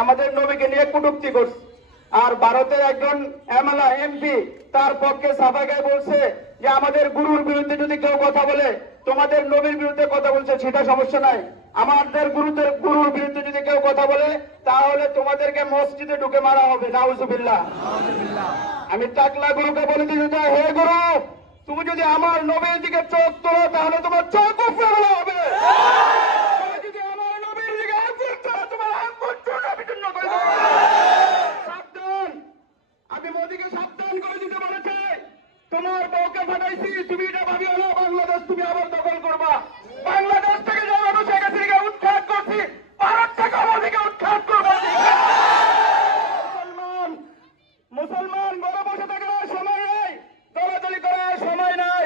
আমাদের নবীকে নিয়ে কটূক্তি করছে। আর ভারতের একজন এমএলএ এমপি তার পক্ষে সাফাগায় বলছে যে আমাদের গুরুর বিরুদ্ধে যদি কেউ কথা বলে তোমাদের নবীর বিরুদ্ধে কথা বলছে সেটা সমস্যা নাই। আমাদের গুরুদের গুরুর বিরুদ্ধে যদি কেউ কথা বলে তাহলে তোমাদেরকে মসজিদে ঢুকে মারা হবে। নাউজুবিল্লাহ। আমি টাকলা গুরুকে বলে দিতে চাই হে গুরু তুমি যদি আমার নবীর দিকে চোখ তোলো তাহলে তোমার চোখ উপরে হবে তুমি যদি আমার নবীর দিকে আঙ্গুল তোলো তোমার আঙ্গুল চোখা বিচ্ছিন্ন করে দেবো। সাবধান আমি মোদিকে সাবধান করে দিতে বলেছি তোমার বউকে ফাটাইছি তুমি এটা ভাবিও না, বাংলাদেশ তুমি আবার দখল করবা। বাংলাদেশ থেকে যে মানুষ হাসিনাকে উৎখাত করছি, ভারত থেকে মোদিকে উৎখাত করবা। মুসলমান মুসলমান, ঘরে বসে থাকার সময় নেই, দলাদলি করার সময় নাই।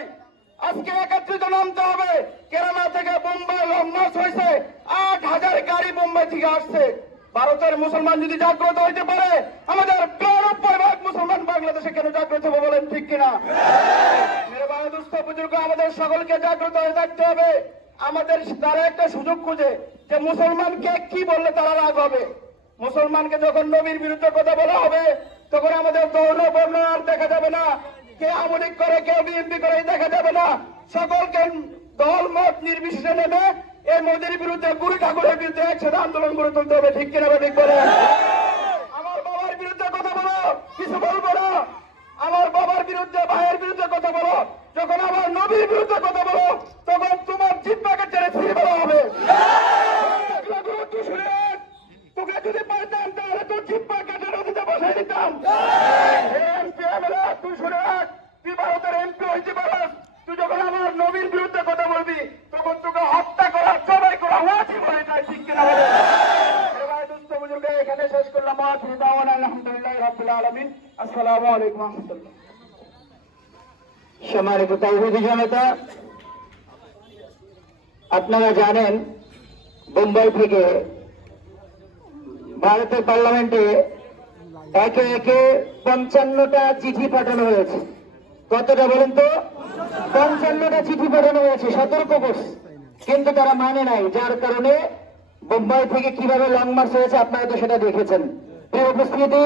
আজকে একত্রিত নামতে হবে, কেরালা থেকে বোম্বাই লং মার্চ হয়েছে, আট হাজার গাড়ি বোম্বাই থেকে আসছে। ভারতের মুসলমান যদি জাগ্রত হইতে পারে, আমাদের ভাগ মুসলমান বাংলাদেশে কেন জাগ্রত হবে বলেন ঠিক কিনা? দুস্থ বুজুর্গ আমাদের সকলকে জাগ্রত হয়ে থাকতে হবে। আমাদের তারা একটা সুযোগ খুঁজে যে মুসলমানকে কি বললে তারা রাগ হবে। মুসলমানকে যখন নবীর বিরুদ্ধে কথা বলা হবে, তখন আমাদের দৌড় আর দেখা যাবে না। কে আমলিক করে কেউ বিএনপি করে দেখা যাবে না। সকলকে দল, মত নির্বিশেষে নেবে। এই মোদীর বিরুদ্ধে গুরু ঠাকুরের বিরুদ্ধে একসাথে আন্দোলন করে তুলতে হবে, ঠিক কিনা ঠিক বলে আমার বাবার বিরুদ্ধে কথা বলো, কিছু বলব না। আমার বাবার বিরুদ্ধে, ভাইয়ের বিরুদ্ধে কথা বলো। যখন আমার নবীর বিরুদ্ধে কথা বলো, তখন তোমার জিব্বাকে ছেড়ে ফিরে বলা হবে। তোকে যদি পাইতাম, তাহলে তোর জিব্বা কেটে নদীতে বসাই দিতাম। তুই শুনে তুই ভারতের এমপি হইতে পারস। তুই যখন আমার নবীর বিরুদ্ধে কথা বলবি, তখন তোকে হত্যা করা জবাই করা ওয়াজিব হয়ে যায়, ঠিক কিনা এখানে শেষ করলাম। আলহামদুলিল্লাহ রাব্বিল আলামিন। আসসালামু আলাইকুম রাহমাতুল্লাহ। সম্মানিত তাইহুদি জনতা, আপনারা জানেন, বোম্বাই থেকে ভারতের পার্লামেন্টে একে একে পঞ্চান্নটা চিঠি পাঠানো হয়েছে। কতটা বলেন তো? পঞ্চান্নটা চিঠি পাঠানো হয়েছে, সতর্ক করছে কিন্তু তারা মানে নাই, যার কারণে বোম্বাই থেকে কীভাবে লং মার্চ হয়েছে আপনারা তো সেটা দেখেছেন। প্রিয় উপস্থিতি,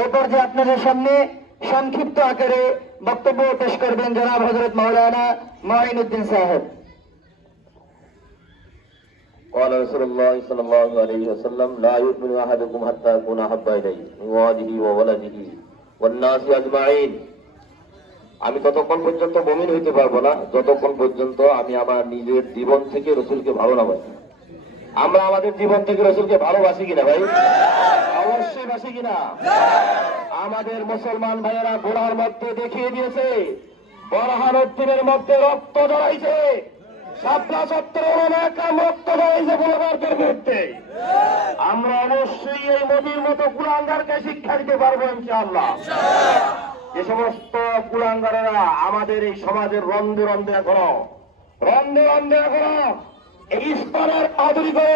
এরপর যে আপনাদের সামনে সংক্ষিপ্ত আকারে বক্তব্য পেশ করবেন জনাব হজরত মৌলানা মহিনুদ্দিন সাহেব قال رسول الله صلى الله عليه وسلم لا يؤمن احدكم حتى يكون احب اليه من والده وولده والناس اجمعين আমি ততক্ষণ পর্যন্ত মমিন হইতে পারবো না যতক্ষণ পর্যন্ত আমি আমার নিজের জীবন থেকে রসুলকে ভালো না বাসি আমরা আমাদের জীবন থেকে রসুলকে ভালোবাসি কিনা ভাই? অবশ্যই বাসি কিনা? আমাদের মুসলমান ভাইয়েরা গোড়ার মধ্যে দেখিয়ে দিয়েছে, বরহানুদ্দিনের মধ্যে রক্ত জড়াইছে আমরা অবশ্যই এই মোদীর মতো কুলাঙ্গারকে শিক্ষা দিতে পারব ইনশাআল্লাহ। যে সমস্ত কুলাঙ্গারেরা আমাদের এই সমাজের রন্ধে রন্ধে এখনও, রন্ধে রন্ধে এখনও এই স্থানের আদরি করে